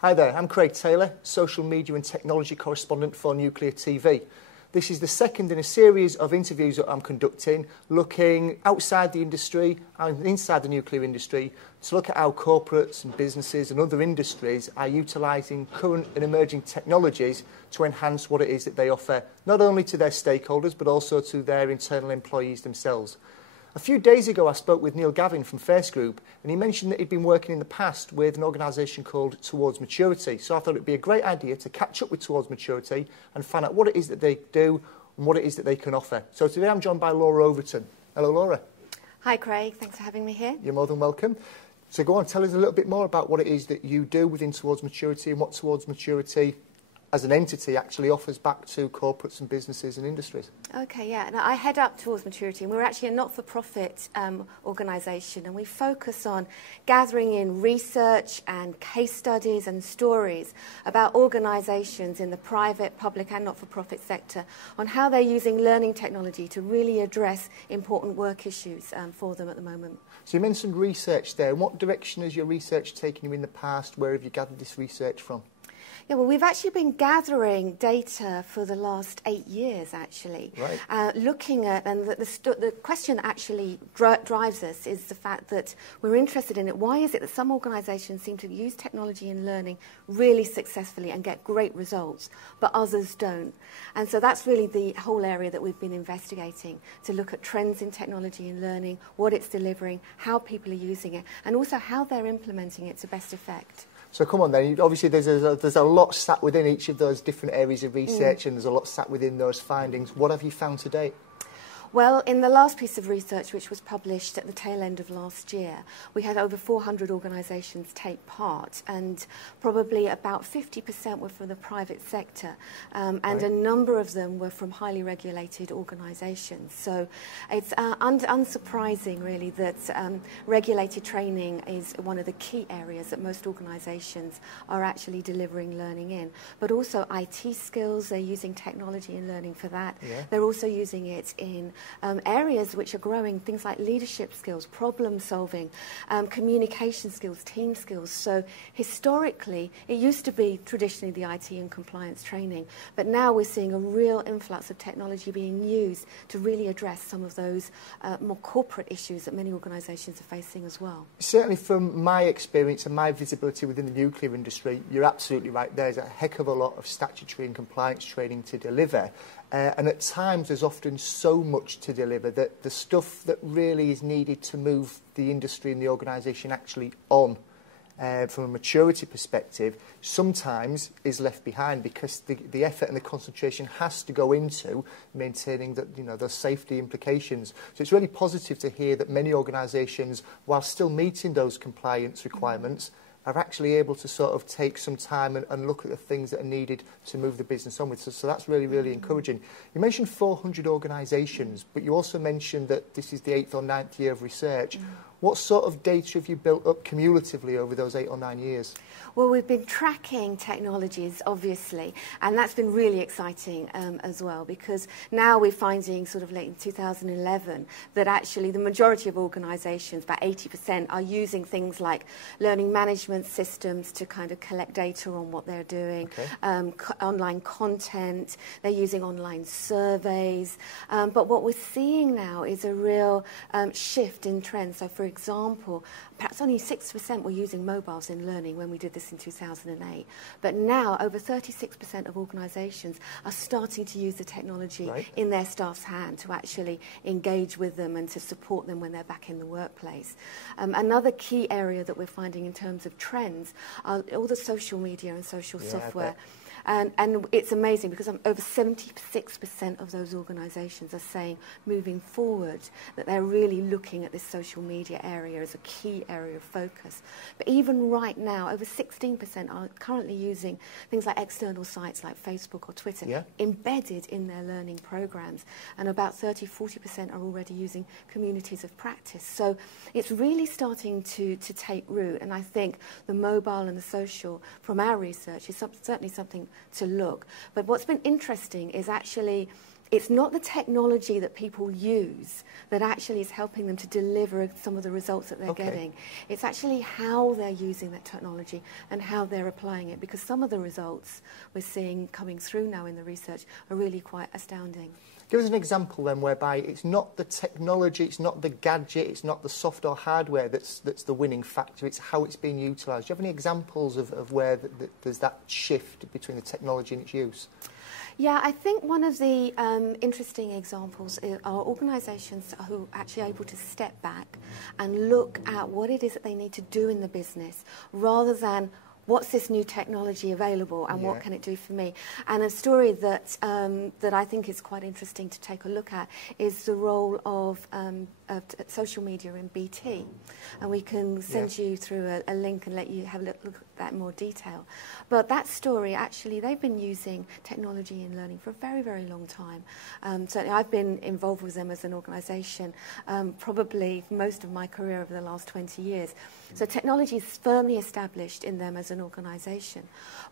Hi there, I'm Craig Taylor, social media and technology correspondent for Nuclear TV. This is the second in a series of interviews that I'm conducting, looking outside the industry and inside the nuclear industry to look at how corporates and businesses and other industries are utilising current and emerging technologies to enhance what it is that they offer, not only to their stakeholders but also to their internal employees themselves. A few days ago I spoke with Neil Gavin from First Group, and he mentioned that he'd been working in the past with an organisation called Towards Maturity. So I thought it'd be a great idea to catch up with Towards Maturity and find out what it is that they do and what it is that they can offer. So today I'm joined by Laura Overton. Hello, Laura. Hi, Craig. Thanks for having me here. You're more than welcome. So go on, tell us a little bit more about what it is that you do within Towards Maturity and what Towards Maturity as an entity actually offers back to corporates and businesses and industries. Okay, yeah. Now, I head up Towards Maturity, and we're actually a not-for-profit organisation, and we focus on gathering in research and case studies and stories about organisations in the private, public and not-for-profit sector on how they're using learning technology to really address important work issues for them at the moment. So you mentioned research there. In what direction has your research taken you in the past? Where have you gathered this research from? Yeah, well, we've actually been gathering data for the last 8 years, actually. Right. Looking at, and the question that actually drives us is the fact that we're interested in it. Why is it that some organisations seem to use technology in learning really successfully and get great results, but others don't? And so that's really the whole area that we've been investigating, to look at trends in technology and learning, what it's delivering, how people are using it, and also how they're implementing it to best effect. So come on then, obviously there's a lot sat within each of those different areas of research and there's a lot sat within those findings. What have you found to date? Well, in the last piece of research, which was published at the tail end of last year, we had over 400 organisations take part, and probably about 50% were from the private sector, and Right. a number of them were from highly regulated organisations. So it's unsurprising, really, that regulated training is one of the key areas that most organisations are actually delivering learning in. But also IT skills, they're using technology and learning for that. Yeah. They're also using it in areas which are growing, things like leadership skills, problem solving, communication skills, team skills. So historically, it used to be traditionally the IT and compliance training, but now we're seeing a real influx of technology being used to really address some of those more corporate issues that many organisations are facing as well. Certainly from my experience and my visibility within the nuclear industry, you're absolutely right. There's a heck of a lot of statutory and compliance training to deliver. And at times there's often so much to deliver that the stuff that really is needed to move the industry and the organisation actually on from a maturity perspective sometimes is left behind because the effort and the concentration has to go into maintaining that, you know, those safety implications. So it's really positive to hear that many organisations, while still meeting those compliance requirements, are actually able to sort of take some time and look at the things that are needed to move the business onwards. So that's really, really encouraging. You mentioned 400 organisations, but you also mentioned that this is the 8th or 9th year of research. What sort of data have you built up cumulatively over those 8 or 9 years? Well, we've been tracking technologies, obviously, and that's been really exciting as well, because now we're finding sort of late in 2011 that actually the majority of organisations, about 80%, are using things like learning management systems to kind of collect data on what they're doing, online content, they're using online surveys, but what we're seeing now is a real shift in trends. So, for example, perhaps only 6% were using mobiles in learning when we did this in 2008. But now over 36% of organisations are starting to use the technology in their staff's hand to actually engage with them and to support them when they're back in the workplace. Another key area that we're finding in terms of trends are all the social media and social software. And it's amazing because over 76% of those organisations are saying moving forward that they're really looking at this social media area as a key area of focus. But even right now, over 16% are currently using things like external sites like Facebook or Twitter embedded in their learning programs. And about 30-40% are already using communities of practice. So it's really starting to take root. And I think the mobile and the social, from our research, is certainly something to look. But what's been interesting is actually it's not the technology that people use that actually is helping them to deliver some of the results that they're getting. It's actually how they're using that technology and how they're applying it, because some of the results we're seeing coming through now in the research are really quite astounding. Give us an example then whereby it's not the technology, it's not the gadget, it's not the soft or hardware that's the winning factor, it's how it's being utilised. Do you have any examples of where there's that shift between the technology and its use? Yeah, I think one of the interesting examples are organisations who are actually able to step back and look at what it is that they need to do in the business, rather than what's this new technology available and what can it do for me? And a story that that I think is quite interesting to take a look at is the role of social media in BT. And we can send you through a link and let you have a look at that in more detail. But that story, actually, they've been using technology in learning for a very, very long time. Certainly I've been involved with them as an organisation probably most of my career over the last 20 years. So technology is firmly established in them as an organisation.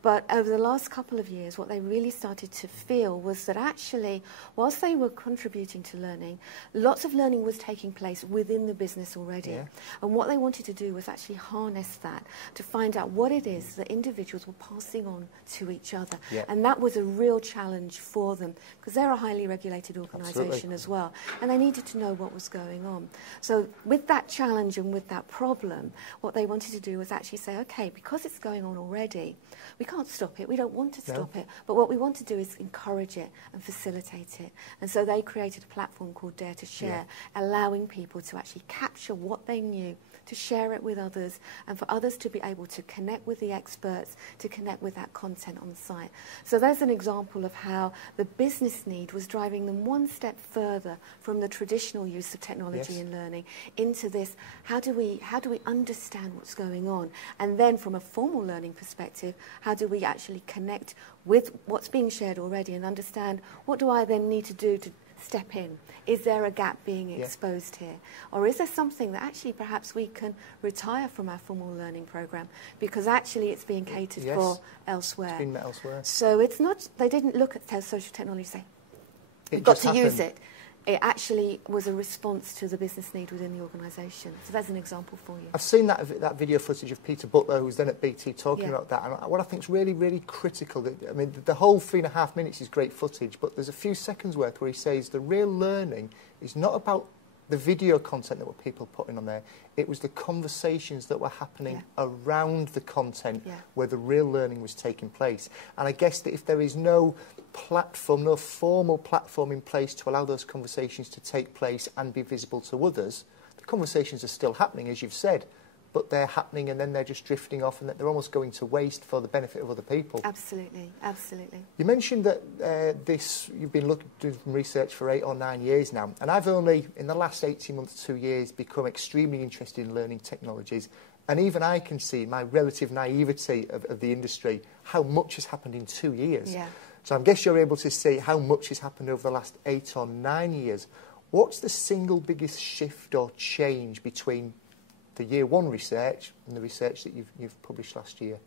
But over the last couple of years, what they really started to feel was that actually, whilst they were contributing to learning, lots of learning was taking place within the business already. Yeah. And what they wanted to do was actually harness that to find out what it is that individuals were passing on to each other. Yeah. And that was a real challenge for them, because they're a highly regulated organisation as well. And they needed to know what was going on. So with that challenge and with that problem, what they wanted to do was actually say, okay, because it's going on already, we can't stop it, we don't want to stop it, but what we want to do is encourage it and facilitate it. And so they created a platform called Dare to Share, allowing people to actually capture what they knew, to share it with others, and for others to be able to connect with the experts, to connect with that content on the site. So there's an example of how the business need was driving them one step further from the traditional use of technology in learning into this, how do we understand what's going on? And then from a formal learning perspective, how do we actually connect with what's being shared already and understand what do I then need to do to step in? Is there a gap being exposed here? Or is there something that actually perhaps we can retire from our formal learning programme because actually it's being catered for elsewhere? It's been met elsewhere. So it's not, they didn't look at social technology and say, we've got to use it. It actually was a response to the business need within the organisation. So that's an example for you. I've seen that video footage of Peter Butler, who's then at BT, talking about that. And what I think is really, really critical, I mean, the whole 3.5 minutes is great footage, but there's a few seconds worth where he says the real learning is not about the video content that were people putting on there. It was the conversations that were happening around the content where the real learning was taking place. And I guess that if there is no platform, no formal platform in place to allow those conversations to take place and be visible to others, the conversations are still happening, as you've said, but they're happening and then they're just drifting off and they're almost going to waste for the benefit of other people. Absolutely, absolutely. You mentioned that you've been doing research for 8 or 9 years now, and I've only, in the last 18 months, 2 years, become extremely interested in learning technologies. And even I can see my relative naivety of the industry, how much has happened in 2 years. Yeah. So I guess you're able to see how much has happened over the last 8 or 9 years. What's the single biggest shift or change between the year 1 research and the research that you've published last year?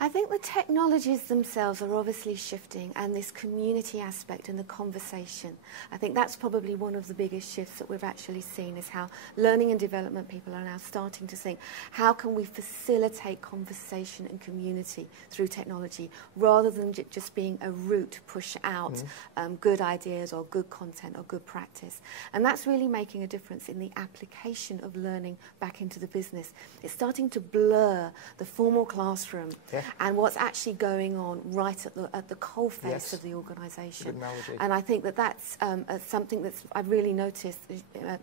I think the technologies themselves are obviously shifting, and this community aspect and the conversation. I think that's probably one of the biggest shifts that we've actually seen, is how learning and development people are now starting to think, how can we facilitate conversation and community through technology, rather than just being a route to push out good ideas or good content or good practice. And that's really making a difference in the application of learning back into the business. It's starting to blur the formal classroom and what's actually going on right at the coalface of the organisation. And I think that that's something that's I've really noticed,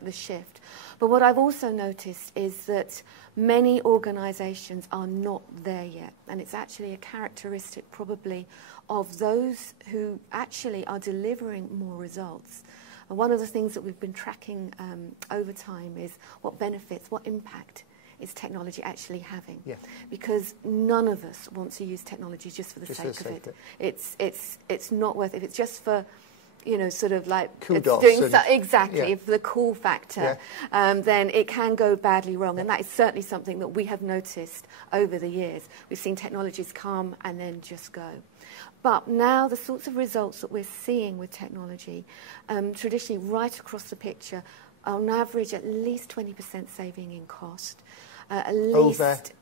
the shift. But what I've also noticed is that many organisations are not there yet, and it's actually a characteristic probably of those who actually are delivering more results. And one of the things that we've been tracking over time is what benefits, what impact is technology actually having? Because none of us want to use technology just for the sake of it. It's not worth it. If it's just for you know, sort of like Kudos it's doing exactly, yeah. if the cool factor, then it can go badly wrong. And that is certainly something that we have noticed over the years. We've seen technologies come and then just go. But now the sorts of results that we're seeing with technology, traditionally right across the picture, on average at least 20% saving in cost, at least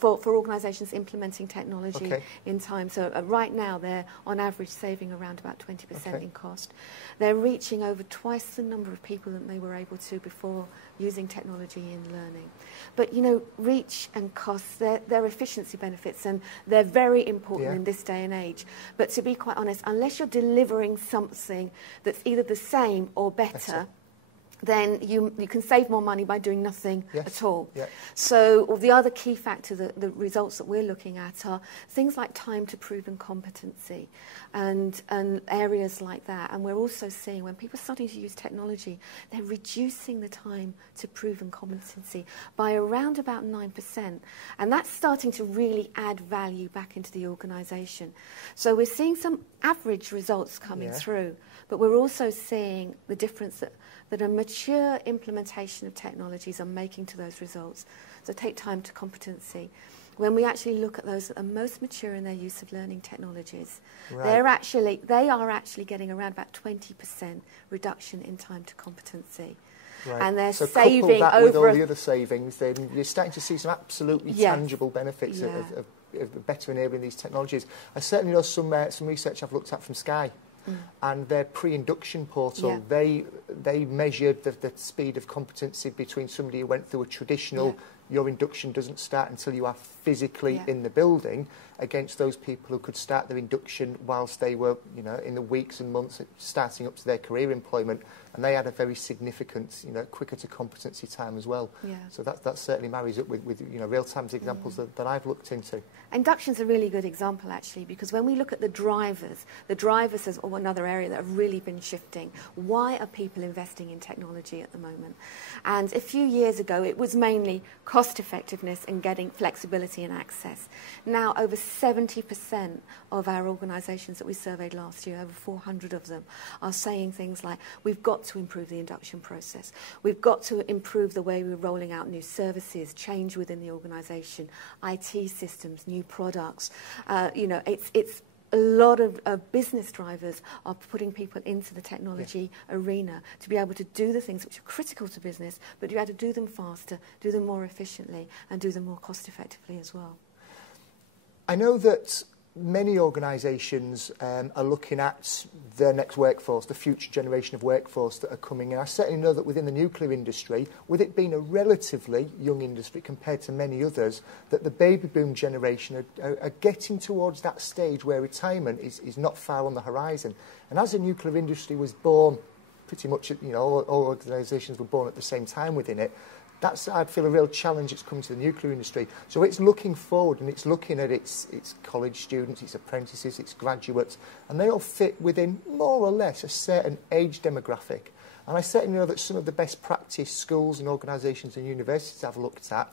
for organisations implementing technology in time. So right now they're on average saving around about 20% in cost. They're reaching over twice the number of people that they were able to before using technology in learning. But, you know, reach and cost, they're efficiency benefits, and they're very important in this day and age. But to be quite honest, unless you're delivering something that's either the same or better, then you can save more money by doing nothing at all. So the other key factor, the results that we're looking at are things like time to proven competency and areas like that. And we're also seeing when people are starting to use technology, they're reducing the time to proven competency by around about 9%. And that's starting to really add value back into the organisation. So we're seeing some average results coming through, but we're also seeing the difference that a mature implementation of technologies are making to those results. So take time to competency. When we actually look at those that are most mature in their use of learning technologies, they are actually getting around about 20% reduction in time to competency. And they're saving couple that over with all the other savings, then you're starting to see some absolutely tangible benefits of better enabling these technologies. I certainly know some research I've looked at from Sky. And their pre-induction portal, they measured the speed of competency between somebody who went through a traditional, your induction doesn't start until you are physically in the building, against those people who could start their induction whilst they were, you know, in the weeks and months starting up to their career employment, and they had a very significant, you know, quicker to competency time as well. So that certainly marries up with you know, real-time examples that I've looked into. Induction's a really good example, actually, because when we look at the drivers is another area that have really been shifting. Why are people investing in technology at the moment? And a few years ago, it was mainly cost effectiveness and getting flexibility and access. Now, over 70% of our organisations that we surveyed last year, over 400 of them, are saying things like, we've got to improve the induction process. We've got to improve the way we're rolling out new services, change within the organisation, IT systems, new products. You know, it's a lot of business drivers are putting people into the technology arena to be able to do the things which are critical to business, but to be able to do them faster, do them more efficiently, and do them more cost effectively as well. I know that many organisations are looking at their next workforce, the future generation of workforce that are coming in. I certainly know that within the nuclear industry, with it being a relatively young industry compared to many others, that the baby boom generation are getting towards that stage where retirement is not far on the horizon. And as the nuclear industry was born, pretty much, you know, all organisations were born at the same time within it, that's, I'd feel, a real challenge that's come to the nuclear industry. So it's looking forward, and it's looking at its college students, its apprentices, its graduates, and they all fit within more or less a certain age demographic. And I certainly know that some of the best practice schools and organisations and universities I've looked at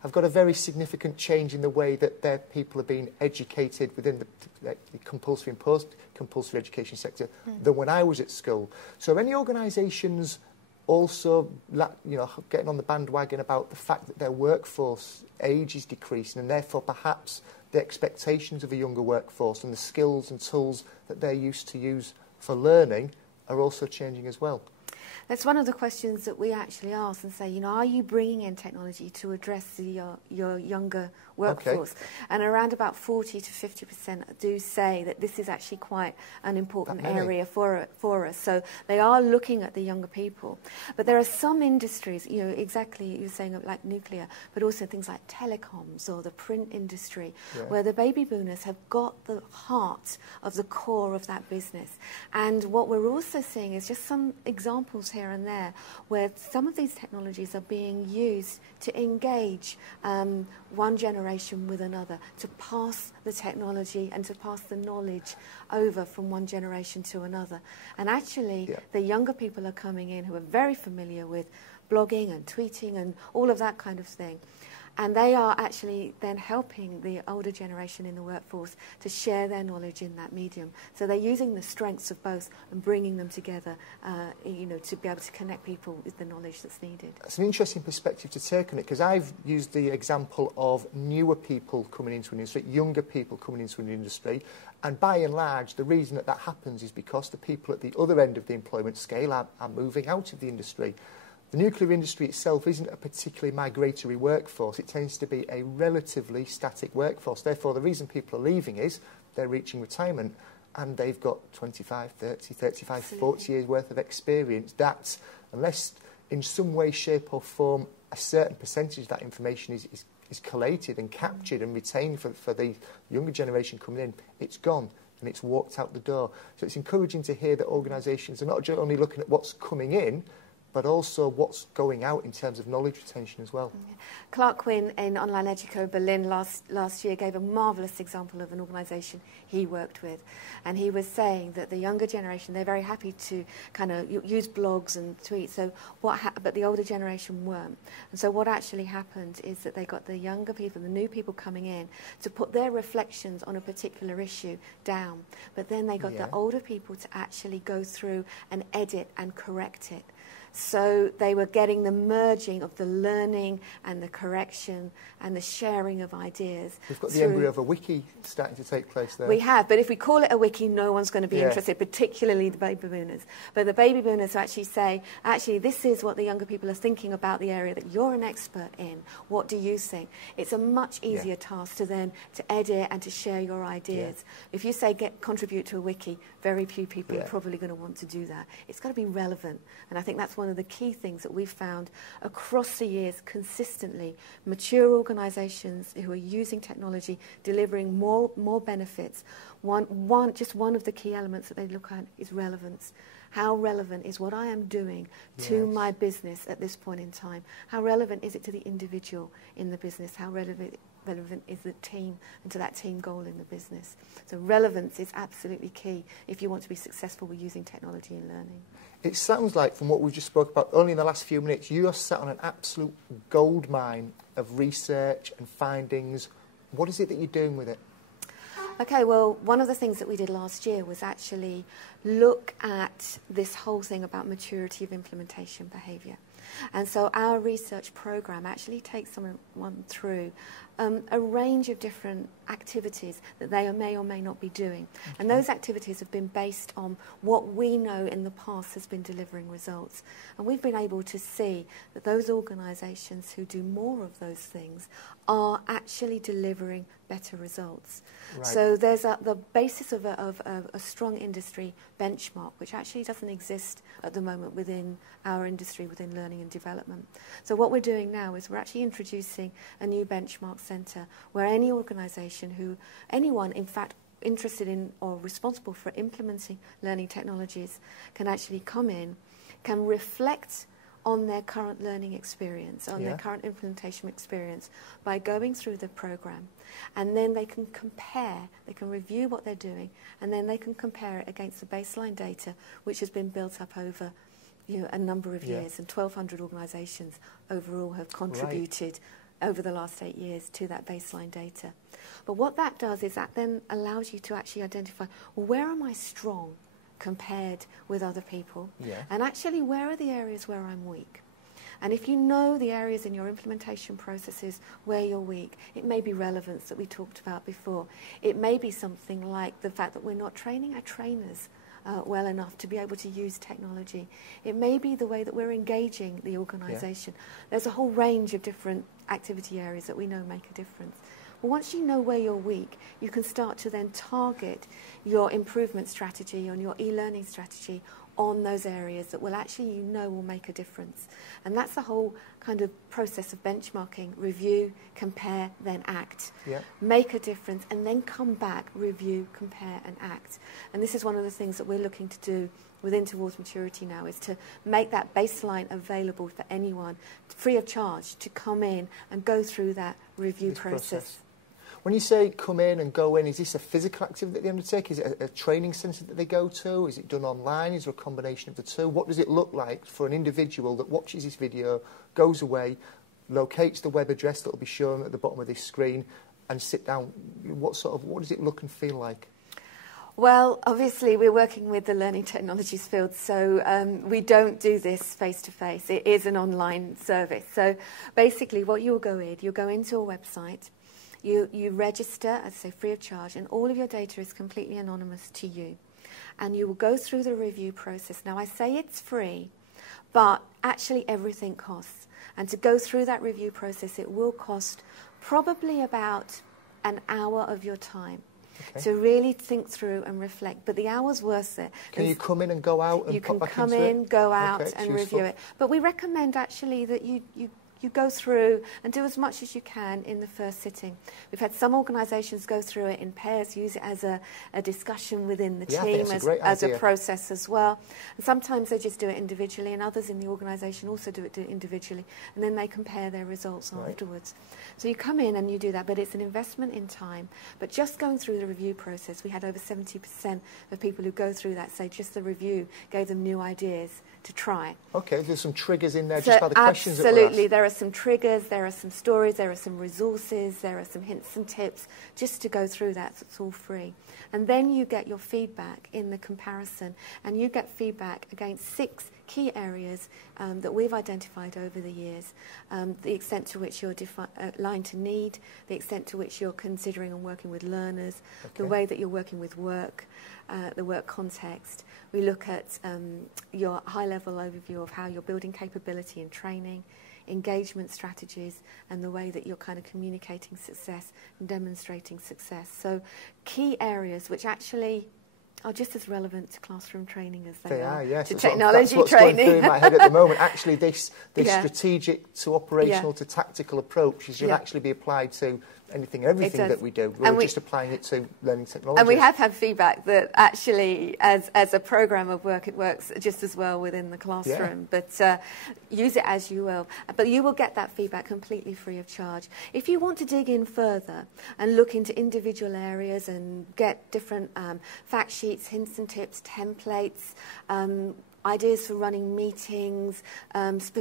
have got a very significant change in the way that their people are being educated within the compulsory and post-compulsory education sector than when I was at school. So any organisations also, you know, getting on the bandwagon about the fact that their workforce age is decreasing, and therefore perhaps the expectations of a younger workforce and the skills and tools that they're used to use for learning are also changing as well. That's one of the questions that we actually ask and say, you know, are you bringing in technology to address your younger workforce? And around about 40 to 50% do say that this is actually quite an important area for us. So they are looking at the younger people. But there are some industries, you know, exactly you're saying like nuclear, but also things like telecoms or the print industry, where the baby boomers have got the heart of the core of that business. And what we're also seeing is just some examples here and there where some of these technologies are being used to engage one generation with another, to pass the technology and to pass the knowledge over from one generation to another. And actually, the younger people are coming in who are very familiar with blogging and tweeting and all of that kind of thing. And they are actually then helping the older generation in the workforce to share their knowledge in that medium. So they're using the strengths of both and bringing them together, you know, to be able to connect people with the knowledge that's needed. It's an interesting perspective to take on it, because I've used the example of newer people coming into an industry, younger people coming into an industry, and by and large, the reason that happens is because the people at the other end of the employment scale are moving out of the industry. The nuclear industry itself isn't a particularly migratory workforce. It tends to be a relatively static workforce. Therefore, the reason people are leaving is they're reaching retirement and they've got 25, 30, 35, Absolutely. 40 years worth of experience. That, unless in some way, shape or form, a certain percentage of that information is collated and captured and retained for the younger generation coming in, it's gone and it's walked out the door. So it's encouraging to hear that organisations are not just only looking at what's coming in, but also what's going out in terms of knowledge retention as well. Yeah. Clark Quinn in Online Educo Berlin last year gave a marvellous example of an organisation he worked with. And he was saying that the younger generation, they're very happy to kind of use blogs and tweets, so but the older generation weren't. And so what actually happened is that they got the younger people, the new people coming in, to put their reflections on a particular issue down. But then they got the older people to actually go through and edit and correct it. So they were getting the merging of the learning and the correction and the sharing of ideas. We've got the embryo of a wiki starting to take place there. We have, but if we call it a wiki, no one's going to be interested, particularly the baby boomers. But the baby boomers actually say, actually, this is what the younger people are thinking about the area that you're an expert in. What do you think? It's a much easier task to then to edit and to share your ideas. If you say contribute to a wiki, very few people are probably going to want to do that. It's got to be relevant, and I think that's one of the key things that we've found across the years consistently. Mature organisations who are using technology, delivering more benefits. Just one of the key elements that they look at is relevance. How relevant is what I am doing to my business at this point in time? How relevant is it to the individual in the business? How relevant is the team and to that team goal in the business? So relevance is absolutely key if you want to be successful with using technology in learning. It sounds like, from what we've just spoke about only in the last few minutes, you are sat on an absolute goldmine of research and findings. What is it that you're doing with it? Okay, well, one of the things that we did last year was actually look at this whole thing about maturity of implementation behaviour. And so our research programme actually takes someone through a range of different activities that they may or may not be doing. Okay. And those activities have been based on what we know in the past has been delivering results. And we've been able to see that those organisations who do more of those things are actually delivering better results. Right. So there's the basis of a strong industry benchmark, which actually doesn't exist at the moment within our industry, within learning and development. So what we're doing now is we're actually introducing a new benchmark centre where any organisation anyone in fact interested in or responsible for implementing learning technologies can actually come in, can reflect on their current learning experience, on their current implementation experience by going through the programme. And then they can compare, they can review what they're doing, and then they can compare it against the baseline data which has been built up over a number of years, and 1,200 organisations overall have contributed over the last 8 years to that baseline data. But what that does is that then allows you to actually identify, well, where am I strong compared with other people? And actually, where are the areas where I'm weak? And if you know the areas in your implementation processes where you're weak, it may be relevance that we talked about before. It may be something like the fact that we're not training our trainers well enough to be able to use technology. It may be the way that we're engaging the organisation. There's a whole range of different activity areas that we know make a difference. Well, once you know where you're weak, you can start to then target your improvement strategy and your e-learning strategy on those areas that will actually will make a difference. And that's the whole kind of process of benchmarking: review, compare, then act. Make a difference and then come back, review, compare and act. And this is one of the things that we're looking to do within Towards Maturity now, is to make that baseline available for anyone free of charge to come in and go through that review process. When you say come in and go in, is this a physical activity that they undertake? Is it a training centre that they go to? Is it done online? Is there a combination of the two? What does it look like for an individual that watches this video, goes away? locates the web address that will be shown at the bottom of this screen and sit down, what does it look and feel like? Well, obviously, we're working with the learning technologies field, so we don't do this face-to-face. It is an online service. So basically, what you'll go into a website, you register, as I say, free of charge, and all of your data is completely anonymous to you. And you will go through the review process. Now, I say it's free, but actually everything costs. And to go through that review process, it will cost probably about an hour of your time. Okay. To really think through and reflect, but the hour's worth it. Can you come in and go out and pop back into it? You can come in, go out and review it. But we recommend actually that you go through and do as much as you can in the first sitting. We've had some organisations go through it in pairs, use it as a discussion within the team, as a process as well. And sometimes they just do it individually, and others in the organisation also do it individually, and then they compare their results afterwards. So you come in and you do that, but it's an investment in time. But just going through the review process, we had over 70% of people who go through that say just the review gave them new ideas to try. Okay, there's some triggers in there just by the questions that were asked. Absolutely, there are some triggers, there are some stories, there are some resources, there are some hints and tips just to go through that. So it's all free. And then you get your feedback in the comparison, and you get feedback against 6 key areas that we've identified over the years. The extent to which you're aligned to need, the extent to which you're considering and working with learners, the way that you're working with work, the work context. We look at your high-level overview of how you're building capability and training, engagement strategies, and the way that you're kind of communicating success and demonstrating success. So key areas which actually are just as relevant to classroom training as they are yes. to technology that's training. Going through in my head at the moment. Actually, this strategic to operational to tactical approach should actually be applied to everything that we do. We're just applying it to learning technology. And we have had feedback that actually, as a programme of work, it works just as well within the classroom. Yeah. But use it as you will. But you will get that feedback completely free of charge. If you want to dig in further and look into individual areas and get different fact sheets, hints and tips, templates, ideas for running meetings,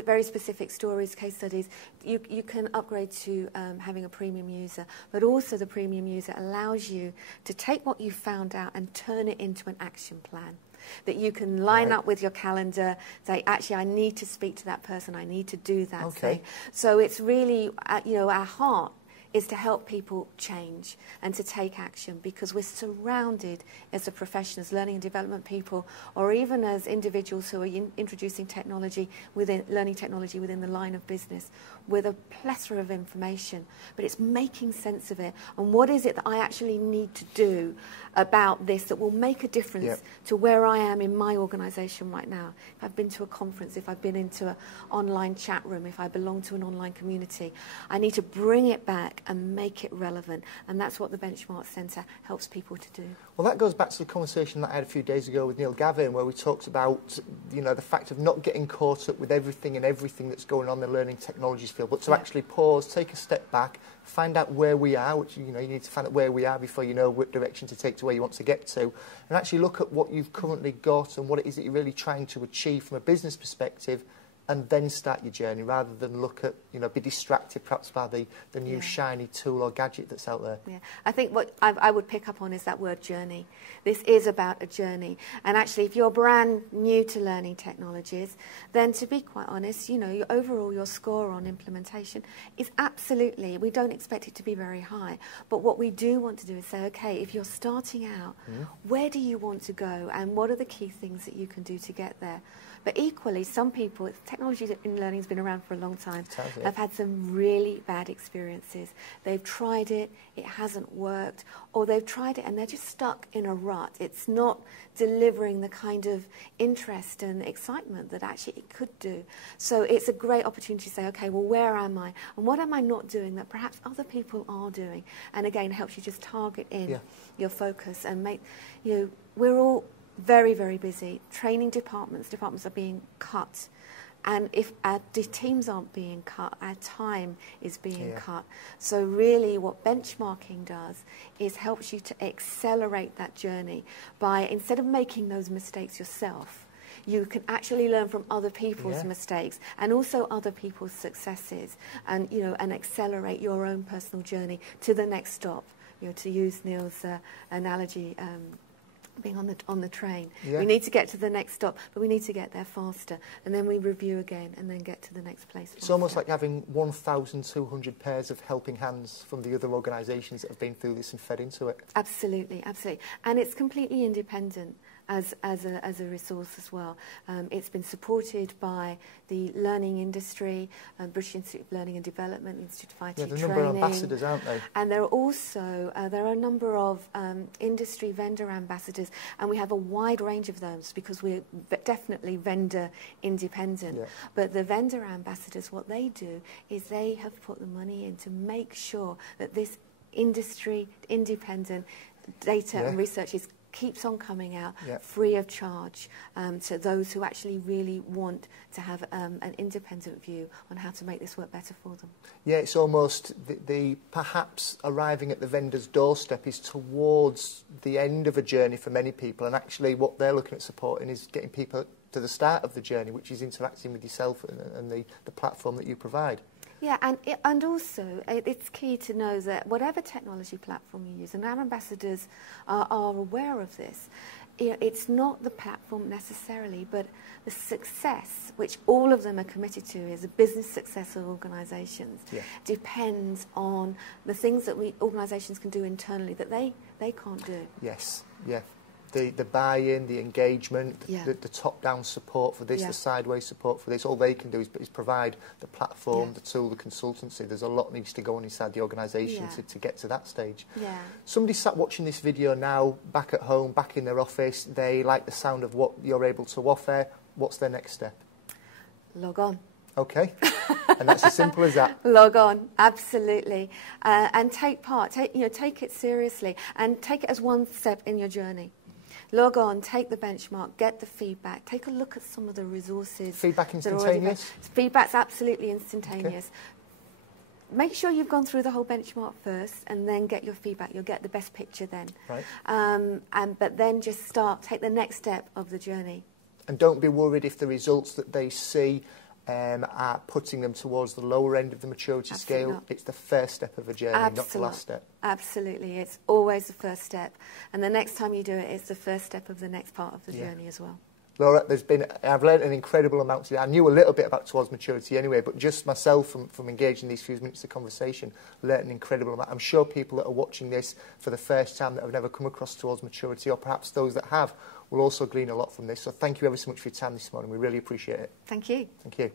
very specific stories, case studies, you can upgrade to having a premium user. But also the premium user allows you to take what you've found out and turn it into an action plan that you can line up with your calendar, say, actually, I need to speak to that person, I need to do that thing. So it's really, our heart is to help people change and to take action, because we're surrounded as a profession, as learning and development people, or even as individuals who are introducing learning technology within the line of business, with a plethora of information, but it's making sense of it. And what is it that I actually need to do about this that will make a difference to where I am in my organisation right now? If I've been to a conference, if I've been into an online chat room, if I belong to an online community, I need to bring it back and make it relevant. And that's what the Benchmark Centre helps people to do. Well, that goes back to the conversation that I had a few days ago with Neil Gavin, where we talked about, the fact of not getting caught up with everything that's going on in the learning technologies field, but to actually pause, take a step back, find out where we are, which, you need to find out where we are before you know what direction to take to where you want to get to, and actually look at what you've currently got and what it is that you're really trying to achieve from a business perspective, and then start your journey, rather than look at, be distracted perhaps by the new shiny tool or gadget that's out there. Yeah, I think what I would pick up on is that word journey. This is about a journey. And actually, if you're brand new to learning technologies, then to be quite honest, your score on implementation is absolutely, we don't expect it to be very high. But what we do want to do is say, okay, if you're starting out, where do you want to go? And what are the key things that you can do to get there? But equally, some people, technology in learning has been around for a long time, have had some really bad experiences. They've tried it, it hasn't worked, or they've tried it and they're just stuck in a rut. It's not delivering the kind of interest and excitement that actually it could do. So it's a great opportunity to say, okay, well, where am I? And what am I not doing that perhaps other people are doing? And again, it helps you just target in your focus and make, we're all very, very busy. Training departments are being cut. And if our teams aren't being cut, our time is being cut. So really what benchmarking does is helps you to accelerate that journey by, instead of making those mistakes yourself, you can actually learn from other people's Yeah. mistakes and also other people's successes, and and accelerate your own personal journey to the next stop. To use Neil's analogy, being on the train. Yeah. We need to get to the next stop, but we need to get there faster, and then we review again, and then get to the next place faster. It's almost like having 1,200 pairs of helping hands from the other organisations that have been through this and fed into it. Absolutely, absolutely. And it's completely independent as a resource as well. It's been supported by the learning industry, British Institute of Learning and Development, Institute of IT Yeah, there are a Training. number of ambassadors, aren't they? And there are also there are a number of industry vendor ambassadors, and we have a wide range of those because we're definitely vendor independent. Yeah. But the vendor ambassadors, what they do is they have put the money in to make sure that this industry independent data and research keeps on coming out free of charge to those who actually really want to have an independent view on how to make this work better for them. Yeah, it's almost the perhaps arriving at the vendor's doorstep is towards the end of a journey for many people, and actually what they're looking at supporting is getting people to the start of the journey, which is interacting with yourself and the platform that you provide. Yeah, and also it's key to know that whatever technology platform you use, and our ambassadors are aware of this, it's not the platform necessarily, but the success, which all of them are committed to, is the business success of organisations, depends on the things that organisations can do internally that they can't do. Yes, yeah. The buy-in, the engagement, the top-down support for this, the sideways support for this, all they can do is provide the platform, the tool, the consultancy. There's a lot needs to go on inside the organisation to get to that stage. Yeah. Somebody sat watching this video now, back at home, back in their office, they like the sound of what you're able to offer. What's their next step? Log on. Okay, and that's as simple as that. Log on, absolutely, and take part. Take it seriously, and take it as one step in your journey. Log on, take the benchmark, get the feedback, take a look at some of the resources. Feedback instantaneous? Feedback's absolutely instantaneous. Okay. Make sure you've gone through the whole benchmark first and then get your feedback. You'll get the best picture then. Right. But then just take the next step of the journey. And don't be worried if the results that they see are putting them towards the lower end of the maturity scale. It's the first step of a journey, not the last step. Absolutely. It's always the first step. And the next time you do it, it's the first step of the next part of the journey as well. Laura, I've learned an incredible amount today. I knew a little bit about Towards Maturity anyway, but just myself from engaging these few minutes of conversation, learned an incredible amount. I'm sure people that are watching this for the first time that have never come across Towards Maturity, or perhaps those that have, will also glean a lot from this. So thank you ever so much for your time this morning. We really appreciate it. Thank you. Thank you.